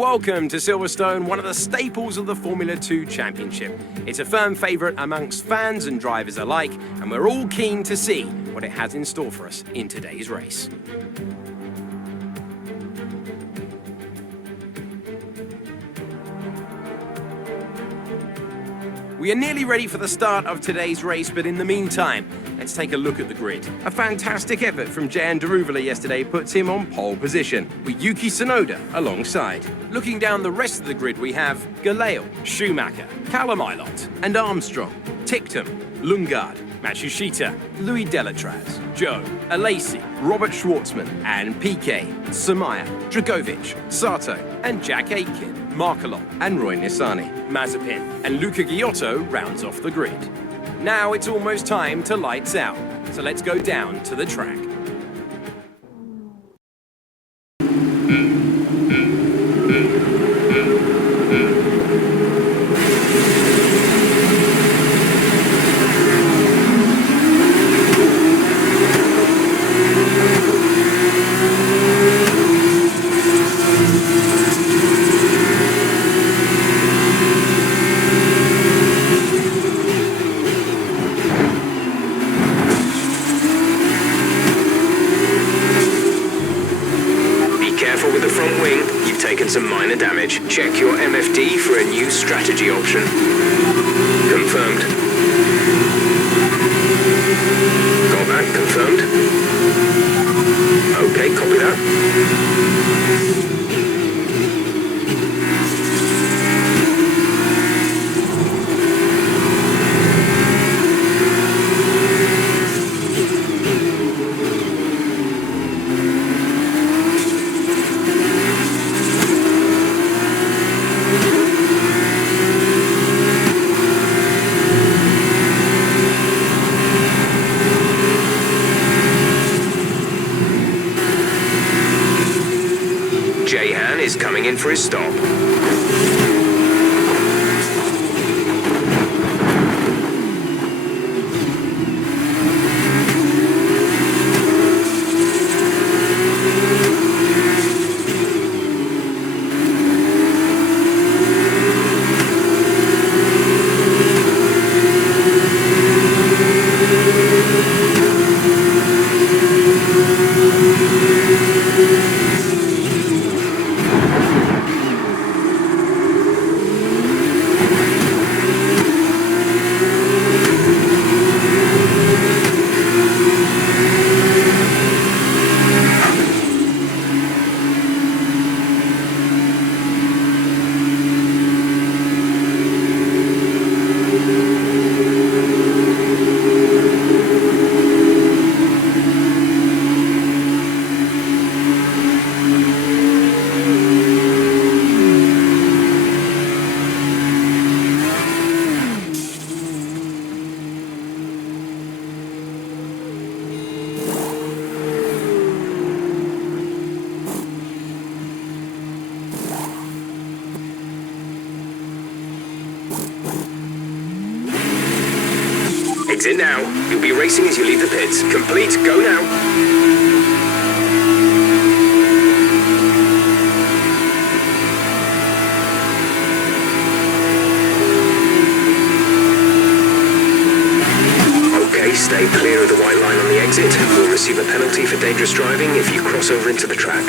Welcome to Silverstone, one of the staples of the Formula 2 Championship. It's a firm favourite amongst fans and drivers alike, and we're all keen to see what it has in store for us in today's race. We are nearly ready for the start of today's race, but in the meantime, let's take a look at the grid. A fantastic effort from Jehan Daruvula yesterday puts him on pole position, with Yuki Tsunoda alongside. Looking down the rest of the grid, we have Galeo, Schumacher, Callum Ilott and Armstrong, Ticktum, Lundgaard, Matsushita, Louis Delatraz, Joe, Alesi, Robert Schwartzman and Piquet, Samaya, Dragovic, Sato and Jack Aitken, Markelot and Roy Nissany. Mazepin and Luca Giotto rounds off the grid. Now it's almost time to lights out, so let's go down to the track. Some minor damage. Check your MFD for a new strategy option. Confirmed. Got that, confirmed. Okay, copy that. Is coming in for his stop. Exit now. You'll be racing as you leave the pits. Complete. Go now. Okay, stay clear of the white line on the exit. You'll receive a penalty for dangerous driving if you cross over into the track.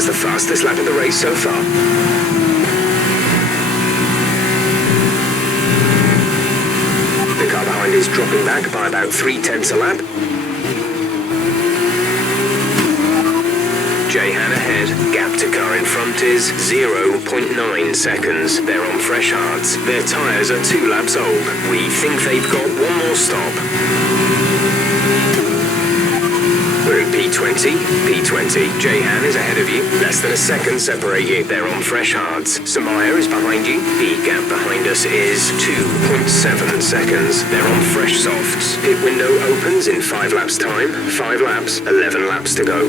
was the fastest lap of the race so far. The car behind is dropping back by about 3/10 a lap. Jehan ahead. Gap to car in front is 0.9 seconds. They're on fresh hards. Their tyres are 2 laps old. We think they've got one more stop. We're in P20. P20. Jehan is ahead of you. Less than a second separate you. They're on fresh hards. Samaya is behind you. The gap behind us is 2.7 seconds. They're on fresh softs. Pit window opens in 5 laps time. 5 laps, 11 laps to go.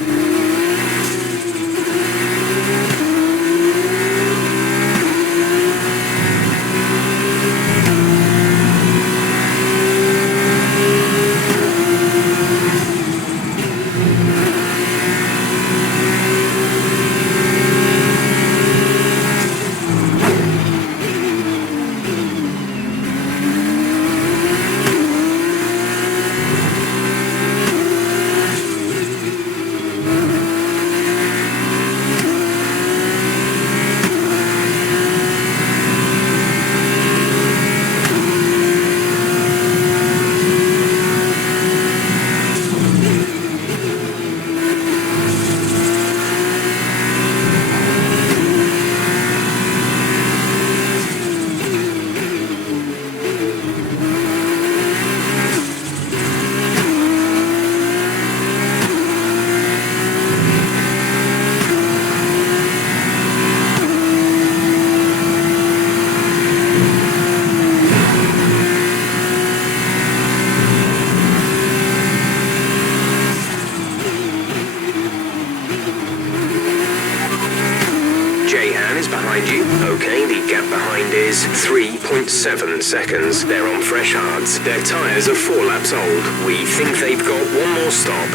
Behind you. Okay, the gap behind is 3.7 seconds. They're on fresh hards. Their tyres are 4 laps old. We think they've got one more stop.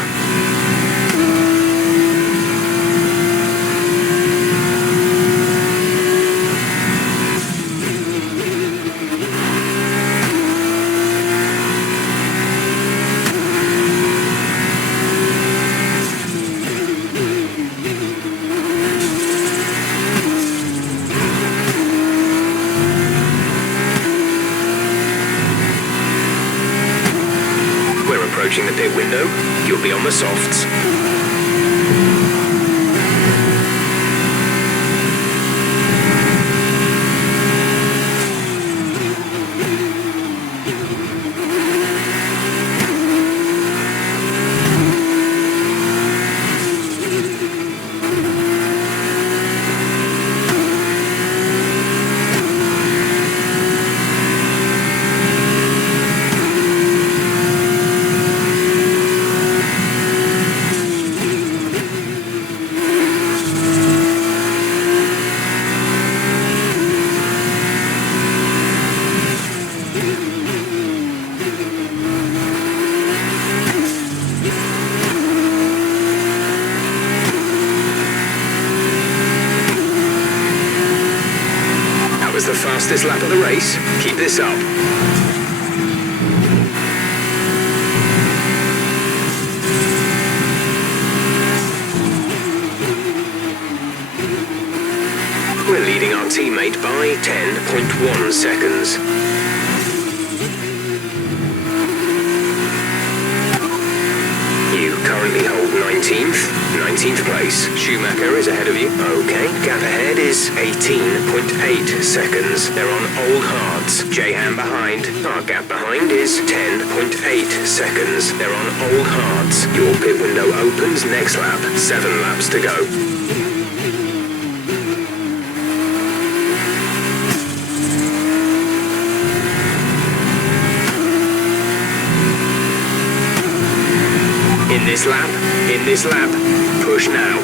Approaching the pit window, you'll be on the softs. The fastest lap of the race. Keep this up. We're leading our teammate by 10.1 seconds. You currently hold 19th place. Schumacher is ahead of you. Okay, gap ahead is 18.8 seconds. They're on old hards. Jehan behind. Our gap behind is 10.8 seconds. They're on old hards. Your pit window opens next lap. 7 laps to go. In this lap, push now.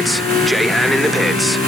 pits. Jehan in the pits.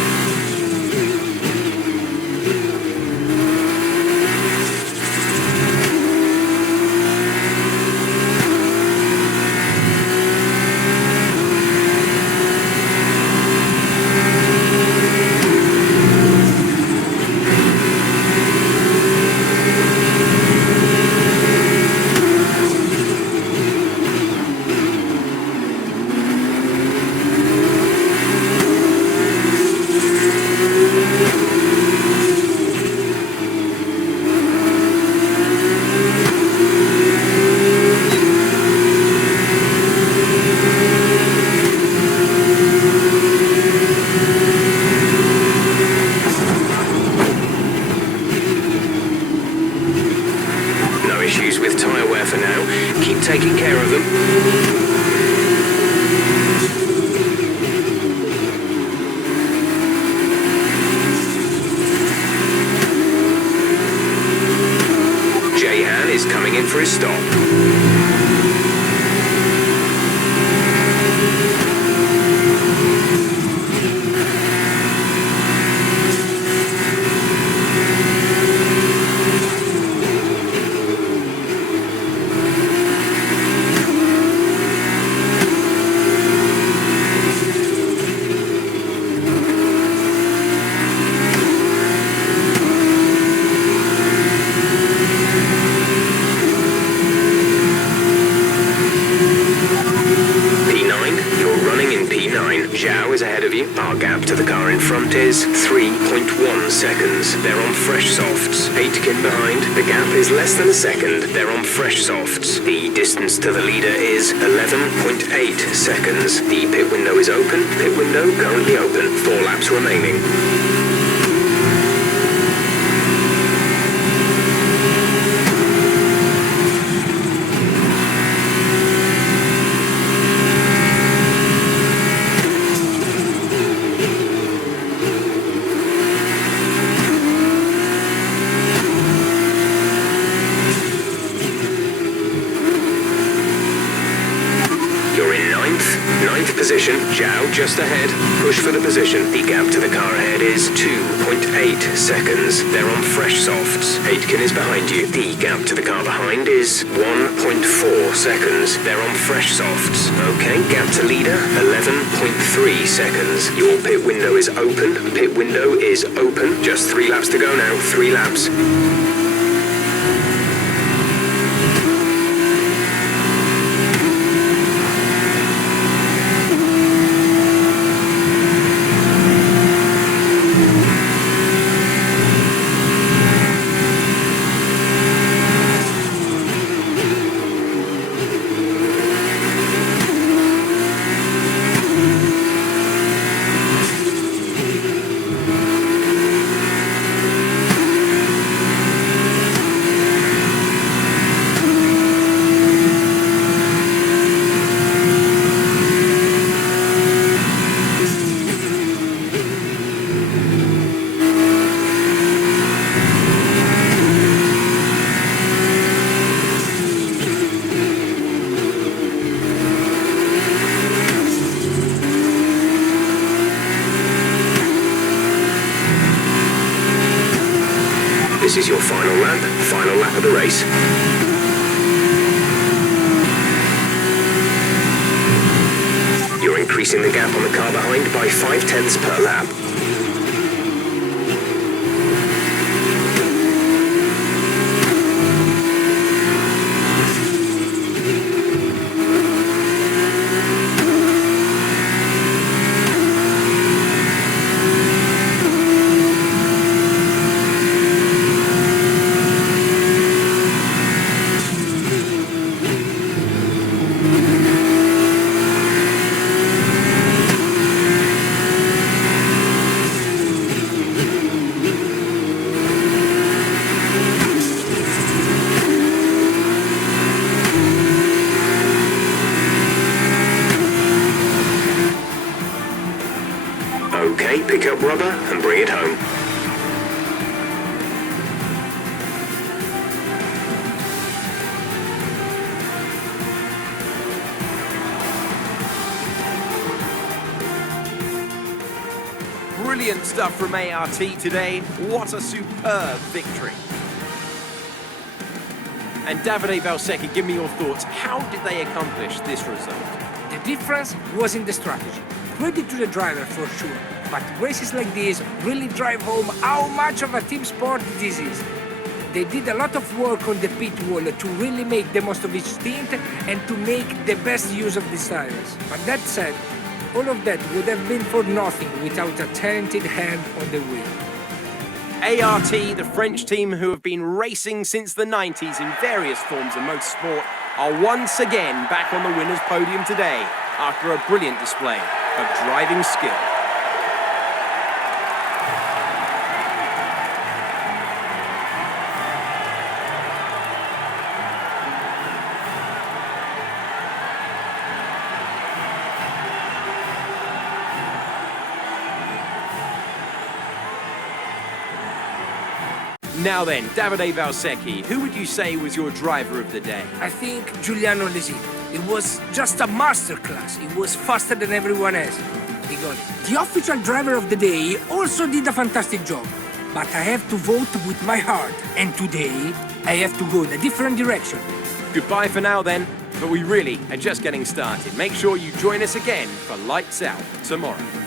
Taking care of them. Jehan is coming in for his stop. Zhao is ahead of you. Our gap to the car in front is 3.1 seconds. They're on fresh softs. Aitken behind. The gap is less than a second. They're on fresh softs. The distance to the leader is 11.8 seconds. The pit window is open. Pit window currently open. 4 laps remaining. Ninth position, Zhao just ahead. Push for the position. The gap to the car ahead is 2.8 seconds. They're on fresh softs. Aitken is behind you. The gap to the car behind is 1.4 seconds. They're on fresh softs. Okay, gap to leader, 11.3 seconds. Your pit window is open. Pit window is open. Just 3 laps to go now. 3 laps. This is your final lap of the race. You're increasing the gap on the car behind by 0.5 per lap. Brilliant stuff from ART today. What a superb victory. And Davide Valsecchi, give me your thoughts. How did they accomplish this result? The difference was in the strategy. Credit to the driver for sure, but races like this really drive home how much of a team sport this is. They did a lot of work on the pit wall to really make the most of each stint and to make the best use of these tires. But that said, all of that would have been for nothing without a talented hand on the wheel. ART, the French team who have been racing since the 90s in various forms of motorsport, are once again back on the winner's podium today after a brilliant display of driving skill. Now then, Davide Valsecchi, who would you say was your driver of the day? I think Giuliano Alesi. It was just a masterclass. He was faster than everyone else. He got it. The official driver of the day also did a fantastic job. But I have to vote with my heart. And today, I have to go in a different direction. Goodbye for now then, but we really are just getting started. Make sure you join us again for Lights Out tomorrow.